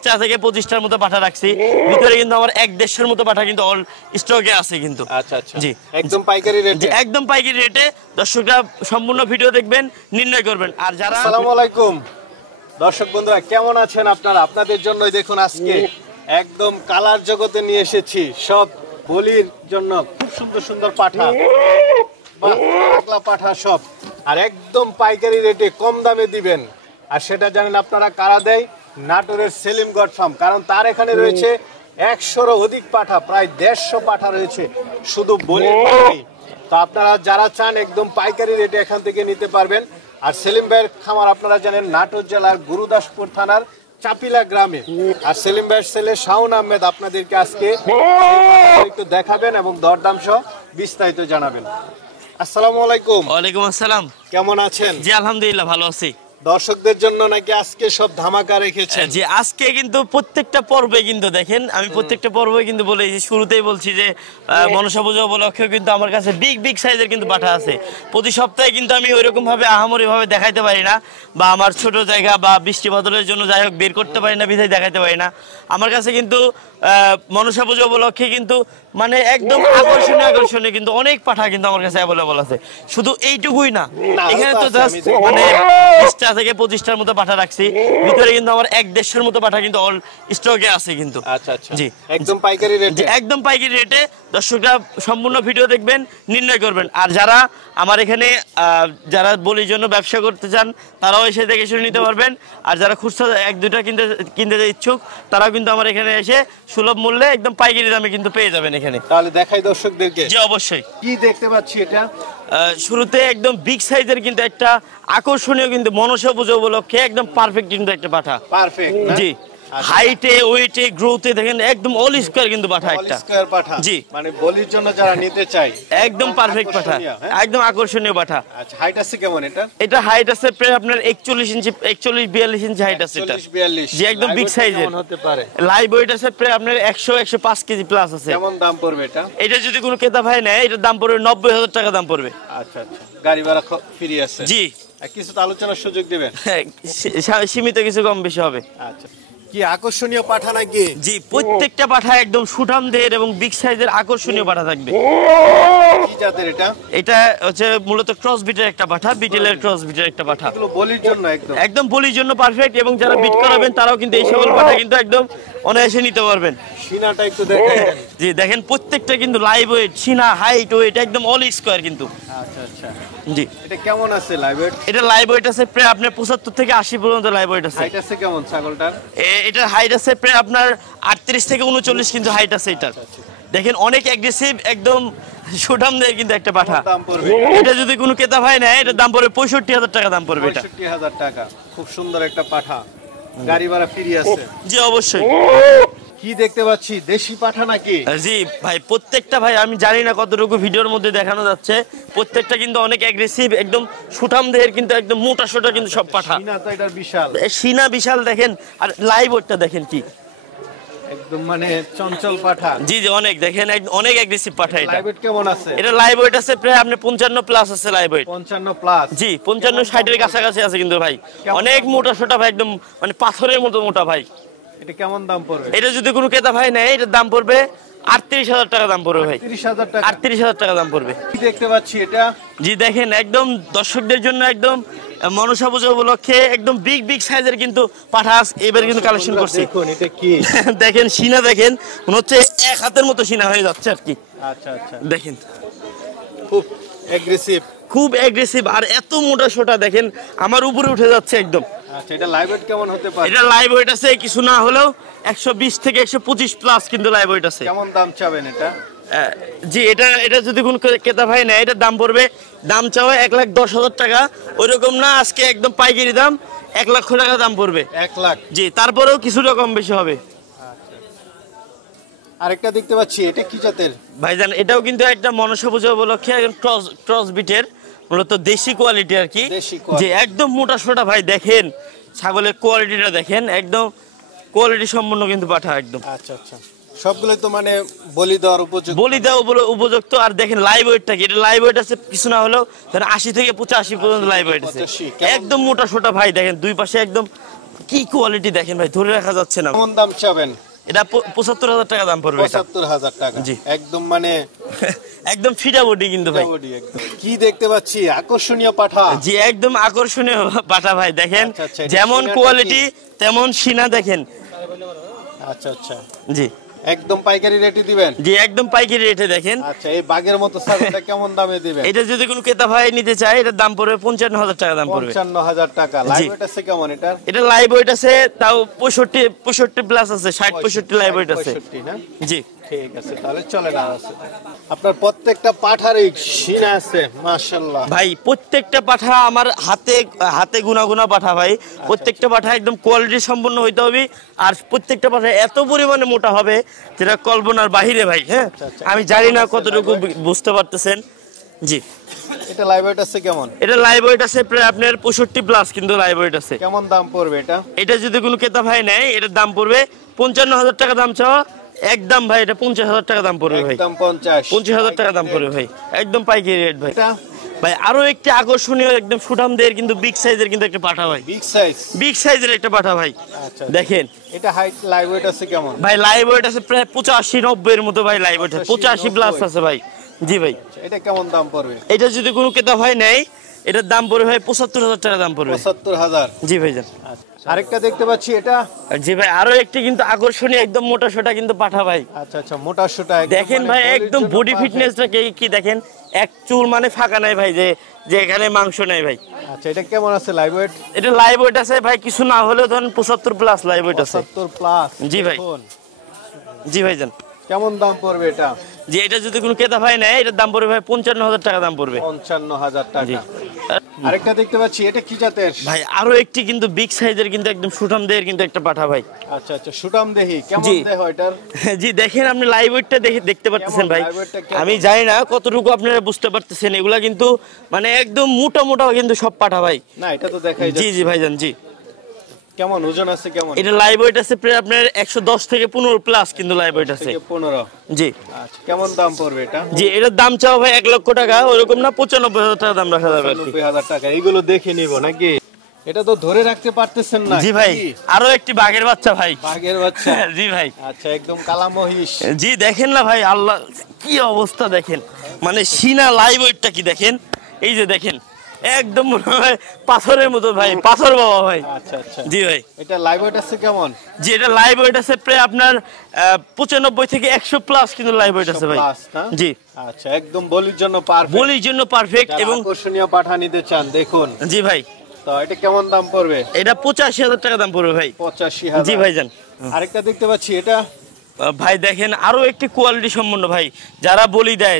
20টা থেকে 25টার মতো পাঠা রাখছি। ভিতরে কিন্তু আমার 1-1.5 মতো পাঠা কিন্তু অল স্টকে আছে কিন্তু। আচ্ছা আচ্ছা, জি একদম পাইকারি রেটে। একদম পাইকারি রেটে। দর্শকরা সম্পূর্ণ ভিডিও দেখবেন, নির্ণয় করবেন। আর যারা আসসালামু আলাইকুম দর্শক বন্ধুরা, কেমন আছেন আপনারা? আপনাদের জন্যই দেখুন আজকে একদম কালার জগতে নিয়ে এসেছি সব বলির জন্য খুব সুন্দর সুন্দর পাঠা, পাগলা পাঠা সব, আর একদম পাইকারি রেটে কম দামে দিবেন। আর সেটা জানেন আপনারা কারা দেয়? নাটোরের সেলিম গড ফার্ম। কারণ তার এখানে রয়েছে 100-এরও অধিক পাঠা, প্রায় 150 পাঠা রয়েছে শুধু বলির পাঠাই। তো আপনারা যারা চান একদম পাইকারি রেটে এখান থেকে নিতে পারবেন। আর সেলিম ভাইয়ের খামার আপনারা জানেন নাটোর জেলার গুরুদাসপুর থানার চাপিলা গ্রামে। আর সেলিম ভাইয়ের ছেলে শাওন আহমেদ আপনাদেরকে আজকে একটু দেখাবেন এবং দরদাম সহ বিস্তারিত জানাবেন। আসসালামু আলাইকুম। ওয়ালাইকুম আসসালাম। কেমন আছেন? জি আলহামদুলিল্লাহ ভালো আছি। দর্শকদের জন্য নাকি আজকে সব ধামাকা রেখেছেন? জি আজকে কিন্তু প্রত্যেকটা পর্বে কিন্তু দেখেন, আমি প্রত্যেকটা পর্বে কিন্তু বলে শুরুতেই বলছি যে মনসা পূজা উপলক্ষে কিন্তু আমার কাছে বিগ সাইজের কিন্তু পাঠা আছে। প্রতি সপ্তাহে কিন্তু আমি ওইরকম ভাবে আহামরি ভাবে দেখাইতে পারি না, বা আমার ছোট জায়গা বা বৃষ্টি বাদলের জন্য যাই হোক বের করতে পারি না, বিধায় দেখাইতে পারি না। আমার কাছে কিন্তু মনসা পূজা উপলক্ষে কিন্তু মানে একদম আকর্ষণীয় কিন্তু অনেক পাঠা কিন্তু আমার কাছে অ্যাভেলেবল আছে। শুধু এইটুকুই না, এখানে তো জাস্ট মানে 20টা থেকে 25টার মতো পাঠা রাখছি। ভিতরে কিন্তু আমার 1-1.5 মতো পাঠা কিন্তু অল স্টকে আছে কিন্তু। আচ্ছা আচ্ছা, জি একদম পাইকারি রেটে। একদম পাইকারি রেটে। দর্শকরা সম্পূর্ণ ভিডিও দেখবেন, নির্ণয় করবেন। আর যারা আমার এখানে যারা বলির জন্য ব্যবসা করতে চান তারাও এসে দেখে শুনে নিতে পারবেন। আর যারা খুচরা 1-2টা কিনতে ইচ্ছুক তারাও কিন্তু আমার এখানে এসে সুলভ মূল্যে একদম পাইকারি দামে কিন্তু পেয়ে যাবেন এখানে। তাহলে দেখাই দর্শকদেরকে। জি অবশ্যই। কি দেখতে পাচ্ছি এটা? শুরুতে একদম বিগ সাইজের কিন্তু একটা আকর্ষণীয় কিন্তু মনসা পূজা উপলক্ষে একদম পারফেক্ট কিন্তু একটা পাঠা। পারফেক্ট, জি হাইটে ওয়েটে গ্রোথে দেখেন একদম অল স্কয়ার কিন্তু পাঠা একটা। অল স্কয়ার পাঠা, জি মানে বলির জন্য যারা নিতে চায় একদম পারফেক্ট পাঠা, একদম আকর্ষণীয় পাঠা। আচ্ছা হাইট আছে কেমন এটা? এটা হাইট আছে প্রায় আপনার 41 ইঞ্চি, 41-42 ইঞ্চি হাইট আছে এটা। 41-42, জি একদম বিগ সাইজের। কেমন হতে পারে? লাইভ ওয়েট আছে প্রায় আপনার 100-105 কেজি প্লাস আছে। কেমন দাম পড়বে এটা? এটা যদি কোনো ক্রেতা ভাই নেয় এটার দাম পড়বে 90,000 টাকা দাম পড়বে। আচ্ছা আচ্ছা, গাড়ি ভাড়া ফ্রি আছে? জি। কিছু তো আলোচনার সুযোগ দিবেন? সীমিত কিছু কম বেশি হবে। আচ্ছা, কি আকর্ষণীয় পাঠা নাকি? জি প্রত্যেকটা পাঠা একদম সুঠাম দেহের এবং বিগ সাইজের আকর্ষণীয় পাঠা থাকবে। কি জাতের এটা? এটা হচ্ছে মূলত ক্রস বিটের একটা পাঠা, বিটেলের ক্রস বিটের একটা পাঠা। এগুলো বলির জন্য একদম বলির জন্য পারফেক্ট। এবং যারা বিট করাবেন তারাও কিন্তু এই সকল পাঠা কিন্তু একদম অনায়াসে নিতে পারবেন। সিনাটা একটু দেখেন। জি দেখেন প্রত্যেকটা কিন্তু লাইভ ওয়েট, সিনা হাইট ওয়েট একদম অল স্কয়ার কিন্তু। আচ্ছা আচ্ছা, জি এটা কেমন আছে লাইভ ওয়েট? এটা লাইভ ওয়েট আছে প্রায় আপনার 75 থেকে 80 পর্যন্ত লাইভ ওয়েট আছে। হাইট আছে কেমন ছাগলটার? এটার হাইট আছে প্রায় আপনার 38 থেকে 39 কিন্তু হাইট আছে এটার। দেখেন অনেক অ্যাগ্রেসিভ একদম সুঠাম দেয় কিন্তু একটা পাঠা। দাম পড়বে এটা যদি কোনো ক্রেতা ভাই নেয় এটার দাম পড়বে 65,000 টাকা দাম পড়বে এটা। 65,000 টাকা। খুব সুন্দর একটা পাঠা, গাড়ি ভাড়া ফ্রি আছে? জি অবশ্যই। কি দেখতে পাচ্ছি? দেশি পাঠা নাকি? জি ভাই প্রত্যেকটা ভাই আমি জানি না কতটুকু ভিডিওর মধ্যে দেখানো যাচ্ছে, প্রত্যেকটা কিন্তু অনেক অ্যাগ্রেসিভ একদম সুঠাম দেহের কিন্তু একদম মোটা সোটা কিন্তু সব পাঠা। সিনা তো এটা বিশাল, সিনা বিশাল দেখেন। আর লাইভ ওয়েটটা দেখেন কি একদম মানে চঞ্চল পাঠা। জি জি অনেক দেখেন অনেক অ্যাগ্রেসিভ পাঠা। এটা লাইভ ওয়েট কেমন আছে? এটা লাইভ ওয়েট আছে প্রায় আপনি 55 প্লাস আছে লাইভ ওয়েট। 55 প্লাস? জি 55-60 এর কাছাকাছি আছে কিন্তু ভাই। অনেক মোটা সোটা ভাই একদম মানে পাথরের মতো মোটা ভাই। এটা কেমন দাম পড়বে? এটা যদি কোনো ক্রেতা ভাই নেয় এটার দাম পড়বে 38,000 টাকা দাম পড়বে ভাই। 30,000 টাকা? 38,000 টাকা দাম পড়বে। কি দেখতে পাচ্ছি এটা? জি দেখেন একদম দর্শকদের জন্য একদম মনসা পূজা উপলক্ষে একদম বিগ সাইজের কিন্তু পাঠা এবার কিন্তু কালেকশন করছি। দেখুন এটা কি দেখেন সিনা দেখেন মনে হচ্ছে এক হাতের মতো সিনা হয়ে যাচ্ছে আর কি। আচ্ছা আচ্ছা, দেখেন খুব অ্যাগ্রেসিভ, খুব অ্যাগ্রেসিভ। আর এত মোটা সোটা দেখেন আমার উপরে উঠে যাচ্ছে একদম। আচ্ছা, এটা লাইভ ওয়েট কেমন হতে পারে? এটা লাইভ ওয়েট আছে কিছু না হলেও 120 থেকে 125 প্লাস কিন্তু লাইভ ওয়েট আছে। কেমন দাম চাবেন এটা? জি এটা যদি কোন ক্রেতা ভাই নেয় এটার দাম পড়বে, দাম চাওয়া 1,10,000 টাকা। ওইরকম না, আজকে একদম পাইকারি দাম 1 লক্ষ টাকা দাম পড়বে। 1 লাখ? জি তারপরেও কিছুটা কম বেশি হবে। আরেকটা দেখতে পাচ্ছি, এটা কি জাতের? ভাইজান এটাও কিন্তু একটা মনসা পূজা উপলক্ষে ক্রস বিটের মূলত দেশি কোয়ালিটি আর কি। যে একদম মোটা সোটা ভাই দেখেন ছাগলের কোয়ালিটিটা দেখেন একদম কোয়ালিটি সম্পন্ন কিন্তু পাঠা একদম। আচ্ছা আচ্ছা, সবগুলো তো মানে বলি দেওয়ার উপযুক্ত। আর দেখেন লাইভ ওয়েটটা কি, এটা লাইভ ওয়েট আছে কিছু না হলেও 80 থেকে 85 পর্যন্ত লাইভ ওয়েট আছে। একদম মোটা সোটা ভাই দেখেন দুই পাশে একদম কি কোয়ালিটি দেখেন ভাই, ধরে রাখা যাচ্ছে না। কেমন দাম চাবেন? এটা ৭৫,০০০ টাকা দাম পড়বে। ৭৫,০০০ টাকা। জি। একদম মানে একদম ফিটা বডি কিন্তু ভাই। কি দেখতে পাচ্ছি, আকর্ষণীয় পাঠা। জি একদম আকর্ষণীয় পাঠা ভাই, দেখেন আচ্ছা, আচ্ছা, এটা যেমন সিনাটা কোয়ালিটি তেমন সিনা দেখেন। আচ্ছা আচ্ছা, জি একদম পাইকারি রেটে দিবেন? জি একদম পাইকারি রেটে দেখেন। আচ্ছা, এই বাগের মতো ছাগলটা কেমন দামে দিবেন? এটা যদি কোনো ক্রেতা ভাই নিতে চায়, এটার দাম পড়বে ৫৫,০০০ টাকা দাম পড়বে। ৫৫,০০০ টাকা। লাইভ ওয়েট আছে কেমন এটার? এটা লাইভ ওয়েট আছে তাও ৬৫ প্লাস আছে, ৬০-৬৫ লাইভ ওয়েট আছে। ৬৫ না? জি ঠিক আছে, তাহলে চলে না আছে। আপনার প্রত্যেকটা পাঠারই সিনা আছে মাশাআল্লাহ। ভাই প্রত্যেকটা পাঠা আমার হাতে গুনা পাঠা ভাই। প্রত্যেকটা পাঠা একদম কোয়ালিটি সম্পন্ন হইতে হবে, আর প্রত্যেকটা পাঠা এত পরিমাণে মোটা হবে যেটা কল্পনার বাহিরে ভাই। হ্যাঁ, আমি জানি না কতটুকু বুঝতে পারতেছেন। জি, এটা লাইভ ওয়েট আছে কেমন? এটা লাইভ ওয়েট আছে প্রায় আপনার ৬৫ প্লাস কিন্তু লাইভ ওয়েট আছে। কেমন দাম পড়বে এটা? এটা যদি কোনো ক্রেতা ভাই নেয়, এটার দাম পড়বে ৫৫,০০০ টাকা দাম চাওয়া, একদম ভাই এটা ৫০,০০০ টাকা দাম পড়বে ভাই। একদম ৫০,০০০ টাকা দাম পড়বে ভাই, একদম পাইকারি রেট ভাই। এটা ভাই আরো একটি আকর্ষণীয় একদম সুঠামদের কিন্তু বিগ সাইজের কিন্তু একটা পাঠা ভাই, বিগ সাইজের একটা পাঠা ভাই। আচ্ছা, দেখেন এটা হাইট লাইভ ওয়েট আছে কেমন? ভাই লাইভ ওয়েট আছে প্রায় ৮৫-৯০ এর মতো ভাই, লাইভ ওয়েট ৮৫ প্লাস আছে ভাই। জি ভাই, এটা কেমন দাম পড়বে? এটা যদি কোনো ক্রেতা ভাই নেয়, এটার দাম পড়বে ভাই ৭৫,০০০ টাকা দাম পড়বে। ৭৫,০০০। জি ভাইজান। আরেকটা দেখতে পাচ্ছি, এটা জি ভাই আরো একটি কিন্তু আকর্ষণীয় একদম মোটা সোটা কিন্তু পাঠা ভাই। আচ্ছা আচ্ছা, মোটা সোটা দেখেন ভাই একদম বডি ফিটনেসটা কি দেখেন, এক চুল মানে ফাঁকা নাই ভাই, যে এখানে মাংস নাই ভাই। আচ্ছা, এটা কেমন আছে লাইভ ওয়েট? এটা লাইভ ওয়েট আছে ভাই কিছু না হলেও ধরেন ৭৫ প্লাস লাইভ ওয়েট আছে। ৭৫ প্লাস। জি ভাই। জি ভাইজান। কেমন দাম পড়বে এটা? যে এটা যদি কোনো ক্রেতা ভাই নেয়, এটার দাম পড়বে ভাই ৫৫,০০০ টাকা দাম পড়বে। ৫৫,০০০ জি। টাকা। আরেকটা দেখতে পাচ্ছি, এটা কি জাতের? ভাই আরো একটি কিন্তু বিগ সাইজের কিন্তু একদম সুঠাম দেহের কিন্তু একটা পাঠা ভাই। আচ্ছা আচ্ছা, সুটাম দেহি। কেমন জি। দেহ এটার? জি দেখেন আপনি লাইভ ওয়েটটা দেখতে পারতেছেন ভাই। live weight টা কেমন? আমি জানি না কতটুকু আপনারা বুঝতে পারতেছেন, এগুলা কিন্তু মানে একদম মোটা কিন্তু সব পাঠা ভাই। না, এটা তো দেখাই জি যাচ্ছে। জি ভাইজান। জি, কেমন ওজন আছে কেমন? এটা লাইভ ওয়েট আছে প্রায় আপনার ১১০ থেকে ১৫ প্লাস কিন্তু লাইভ ওয়েট আছে। 15। জি। আচ্ছা, কেমন দাম পড়বে এটা? জি, এটার দাম চাও ভাই ১,০০,০০০ টাকা, ওরকম না ৯৫,০০০ টাকা দাম রাখা যাবে আর কি। ৯০,০০০ টাকা। এইগুলো দেখে নিব নাকি? এটা তো ধরে রাখতে পারতেছেন না। জি ভাই, কি? আরো একটি বাঘের বাচ্চা ভাই। বাঘের বাচ্চা? জি ভাই। আচ্ছা, একদম কালা মহিষ। জি দেখেন না ভাই, আল্লাহ কি অবস্থা দেখেন, মানে সিনা লাইভ ওয়েটটা কি দেখেন, এই যে দেখেন একদম মনে হয় পাথরের মতো ভাই, পাথর বাবা ভাই। আচ্ছা আচ্ছা, জি ভাই। এটা লাইভ ওয়েট আছে কেমন? জি, এটা লাইভ ওয়েট আছে প্রায় আপনার ৯৫ থেকে ১০০ প্লাস কিন্তু লাইভ ওয়েট আছে ভাই। 100 plus না? জি, আচ্ছা, একদম বলির জন্য পারফেক্ট। বলির জন্য পারফেক্ট এবং আকর্ষণীয় পাঠা নিতে চান, দেখুন। জি ভাই, তো এটা কেমন দাম পড়বে? এটা ৮৫,০০০ টাকা দাম পড়বে ভাই। ৮৫,০০০। জি ভাইজান। আরেকটা দেখতে পাচ্ছি, এটা ভাই দেখেন আরো একটি কোয়ালিটি সম্পন্ন ভাই, যারা বলি দেয়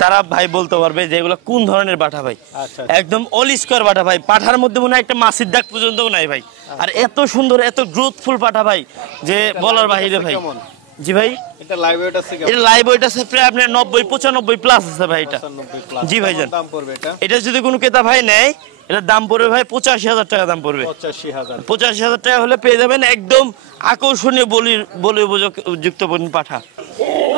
তারা ভাই বলতে পারবে যে এগুলো কোন ধরনের পাঠা ভাই। আচ্ছা, একদম অল স্কোয়ার পাঠা ভাই, পাঠার মধ্যে মনে হয় একটা মাছির দাগ পর্যন্তও নাই ভাই, আর এত সুন্দর এত গ্রোথফুল পাঠা ভাই যে বলার বাহিরে ভাই। কেমন? জি ভাই, এটা লাইভ ওয়েট আছে কেমন? এটা লাইভ ওয়েট আছে প্রায় আপনার ৯০-৯৫ প্লাস আছে ভাই এটা। ৯৫ প্লাস। জি ভাইজান। দাম পড়বে এটা? এটা যদি কোনো ক্রেতা ভাই নেয়, এটার দাম পড়বে ভাই ৮৫,০০০ টাকা দাম পড়বে। ৮৫,০০০। ৮৫,০০০ টাকা হলে পেয়ে যাবেন একদম আকর্ষণীয় বলি যুক্ত পাঠা।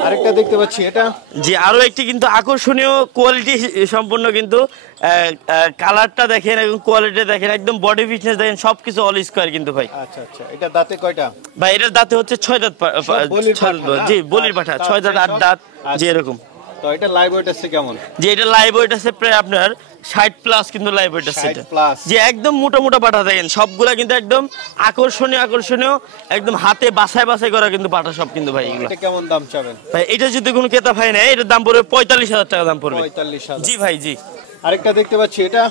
আরেকটা দেখতে পাচ্ছি, এটা জি আরো একটি কিন্তু আকর্ষণীয় কোয়ালিটি সম্পন্ন কিন্তু কালারটা দেখেন এবং কোয়ালিটি দেখেন, একদম বডি ফিটনেস দেখেন, সবকিছু অল স্কোয়ার কিন্তু ভাই। আচ্ছা আচ্ছা, এটা দাঁতে কয়টা? ভাই এটার দাঁতে হচ্ছে ৬ দাঁত। বলির পাঠা না? জি বলির পাঠা, ৬ দাঁত ৮ দাঁত জি এরকম। তো এটা লাইভ ওয়েট আছে কেমন? যে এটা লাইভ ওয়েট আছে প্রায় আপনার ৬০ প্লাস কিন্তু লাইভ ওয়েট আছে ৬০ এটা। প্লাস। যে একদম মোটা পাঠা দেখেন, সবগুলা কিন্তু একদম আকর্ষণীয় একদম হাতে বাছাই করা কিন্তু পাঠা সব কিন্তু ভাই এগুলো। এটা কেমন দাম চাবেন? ভাই এটা যদি কোনো ক্রেতা ভাই নেয়, এটার দাম পড়বে ৪৫,০০০ টাকা দাম পড়বে। ৪৫,০০০। জি ভাই। জি। আরেকটা দেখতে পাচ্ছি, এটা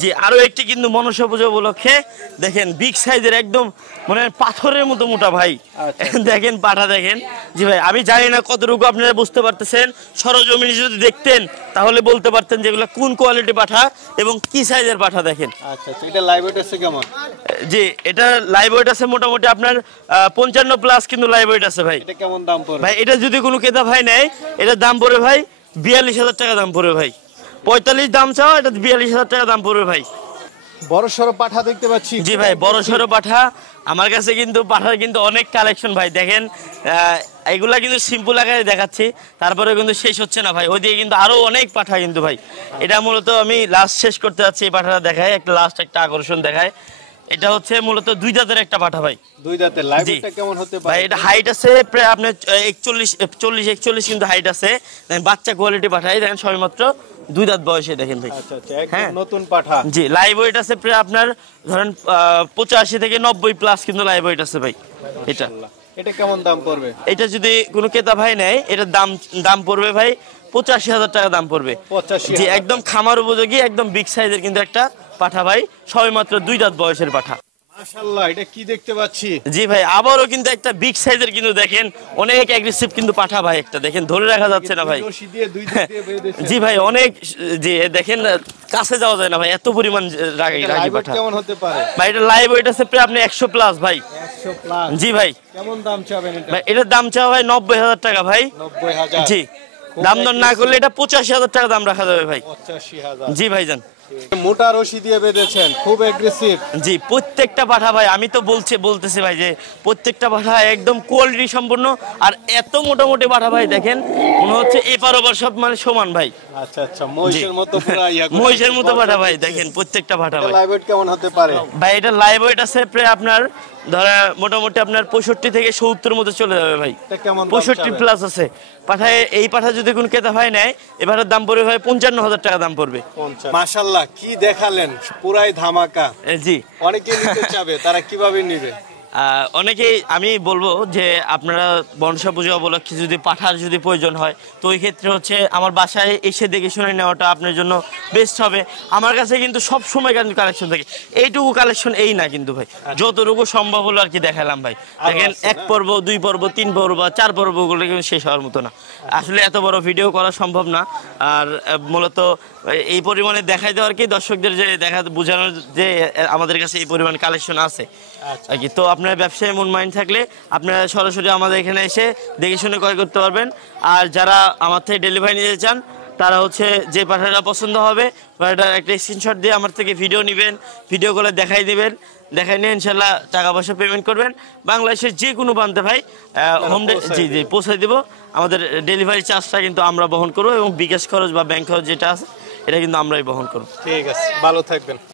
জি আরো একটি কিন্তু মনসা পূজা উপলক্ষে দেখেন বিগ সাইজের একদম মানে পাথরের মতো মোটা ভাই। আচ্ছা। দেখেন পাঠা দেখেন। জি ভাই, আমি জানি না কতটুকু আপনারা বুঝতে পারতেছেন, সরজমিনে যদি দেখতেন তাহলে বলতে পারতেন যেগুলো কোন কোয়ালিটি পাঠা এবং কি সাইজের পাঠা দেখেন। আচ্ছা আচ্ছা, এটা লাইভ ওয়েট আছে কেমন? জি এটা লাইভ ওয়েট আছে মোটামুটি আপনার ৫৫ প্লাস কিন্তু লাইভ ওয়েট আছে ভাই। এটা কেমন দাম পড়বে? ভাই এটা যদি কোনো ক্রেতা ভাই নেয়, এটার দাম পড়বে ভাই ৪২,০০০ টাকা দাম পড়বে ভাই। ৪৫ দাম চাও, এটা ৪২,০০০ টাকা দাম পড়বে ভাই। বড় সড়ো পাঠা দেখতে পাচ্ছি। জি ভাই, বড় সড়ো পাঠা আমার কাছে কিন্তু পাঠার কিন্তু অনেক কালেকশন ভাই। দেখেন এগুলা কিন্তু সিম্পল আকারে দেখাচ্ছি, তারপরে কিন্তু শেষ হচ্ছে না ভাই, ওইদিকে কিন্তু আরো অনেক পাঠা কিন্তু ভাই। এটা মূলত আমি লাস্ট শেষ করতে যাচ্ছি, এই পাঠাটা দেখায় একটা লাস্ট একটা আকর্ষণ দেখায়। এটা হচ্ছে মূলত 2 দাঁতের একটা পাঠা ভাই। 2 দাঁতের। লাইভ ওয়েটটা কেমন হতে পারে ভাই? এটা হাইট আছে প্রায় আপনার 41 কিন্তু হাইট আছে। দেখেন বাচ্চা কোয়ালিটি পাঠাই, দেখেন সবেমাত্র 2 দাঁত বয়সে, দেখেন ভাই। আচ্ছা আচ্ছা, একদম নতুন পাঠা। জি, লাইভ ওয়েট আছে প্রায় আপনার ধরেন 85 থেকে 90 প্লাস কিন্তু লাইভ ওয়েট আছে ভাই। এটা কেমন দাম পড়বে? এটা যদি কোনো ক্রেতা ভাই নেয়, এটার দাম পড়বে ভাই 85,000 টাকা দাম পড়বে। 85,000? জি, একদম খামার উপযোগী, একদম বিগ সাইজের কিন্তু একটা পাঠা ভাই, সবেমাত্র 2 দাঁত বয়সের পাঠা। মাশাআল্লাহ, এটা কি দেখতে পাচ্ছি? জি ভাই, আবারও কিন্তু একটা বিগ সাইজের কিন্তু দেখেন অনেক অ্যাগ্রেসিভ কিন্তু পাঠা ভাই, একটা দেখেন ধরে রাখা যাচ্ছে না ভাই। জি ভাই, অনেক, জি দেখেন কাছে যাওয়া যায় না ভাই, এত পরিমাণ রাগী পাঠা। কেমন হতে পারে ভাই? এটা লাইভ ওয়েট আছে প্রায় আপনি 100 প্লাস ভাই। 100 প্লাস? জি ভাই। কেমন দাম চাবেন এটা? ভাই এটার দাম চাওয়া ভাই 90,000 টাকা ভাই। 90,000? জি, দাম দর না করলে এটা 85,000 টাকা দাম রাখা যাবে ভাই। 85,000? জি ভাইজান। মোটা রশি দিয়ে বেঁধেছেন, খুব এগ্রেসিভ। জি, প্রত্যেকটা পাঠা ভাই, আমি তো বলতেছি ভাই যে প্রত্যেকটা পাঠা একদম কোয়ালিটি সম্পন্ন, আর এত মোটামুটি পাঠা ভাই, দেখেন মনে হচ্ছে এপার ওপার সব মানে সমান ভাই। আচ্ছা আচ্ছা, মহিষের মতো পুরো মহিষের মতো পাঠা ভাই, দেখেন প্রত্যেকটা পাঠা ভাই। লাইভ ওয়েট কেমন হতে পারে ভাই? এটা লাইভ ওয়েট আছে প্রায় আপনার ধরে মোটামুটি আপনার 65 থেকে 70 মধ্যে চলে যাবে ভাই। 65 প্লাস আছে পাঠায়। এই পাঠা যদি কোন ক্রেতা ভাই নেয়, এবারের দাম পড়বে ভাই 55,000 টাকা দাম পড়বে। মাশাআল্লাহ, কি দেখালেন, পুরাই ধামাকা। জি, অনেকে নিতে চাবে, তারা কিভাবে নিবে? অনেকেই, আমি বলবো যে আপনারা বনসা পূজা উপলক্ষে যদি পাঠার যদি প্রয়োজন হয়, তো ওই ক্ষেত্রে হচ্ছে আমার বাসায় এসে দেখে শুনে নেওয়াটা আপনার জন্য বেস্ট হবে। আমার কাছে কিন্তু সব সময় কিন্তু কালেকশন থাকে, এইটুকু কালেকশন এই না কিন্তু ভাই, যতটুকু সম্ভব হলো আর কি দেখালাম ভাই। দেখেন 1 পর্ব 2 পর্ব 3 পর্ব বা 4 পর্বগুলো কিন্তু শেষ হওয়ার মতো না, আসলে এত বড় ভিডিও করা সম্ভব না। আর মূলত এই পরিমাণে দেখাই দেওয়ার কি দর্শকদের যে বোঝানোর যে আমাদের কাছে এই পরিমাণ কালেকশন আছে আর কি। তো আপনার ব্যবসায় মন মাইন্ড থাকলে আপনারা সরাসরি আমাদের এখানে এসে দেখে শুনে ক্রয় করতে পারবেন। আর যারা আমার থেকে ডেলিভারি নিতে চান, তারা হচ্ছে যে পাঠাটা পছন্দ হবে পাঠাটার একটা স্ক্রিনশট দিয়ে আমার থেকে ভিডিও নেবেন, ভিডিও করে দেখাই দিবেন, দেখাই নিয়ে ইনশাল্লাহ টাকা পয়সা পেমেন্ট করবেন। বাংলাদেশের যে কোনো প্রান্তে ভাই হোম জি পৌঁছে দিব। আমাদের ডেলিভারি চার্জটা কিন্তু আমরা বহন করবো, এবং বিকাশ খরচ বা ব্যাংক খরচ যেটা আছে এটা কিন্তু আমরাই বহন করবো। ঠিক আছে, ভালো থাকবেন।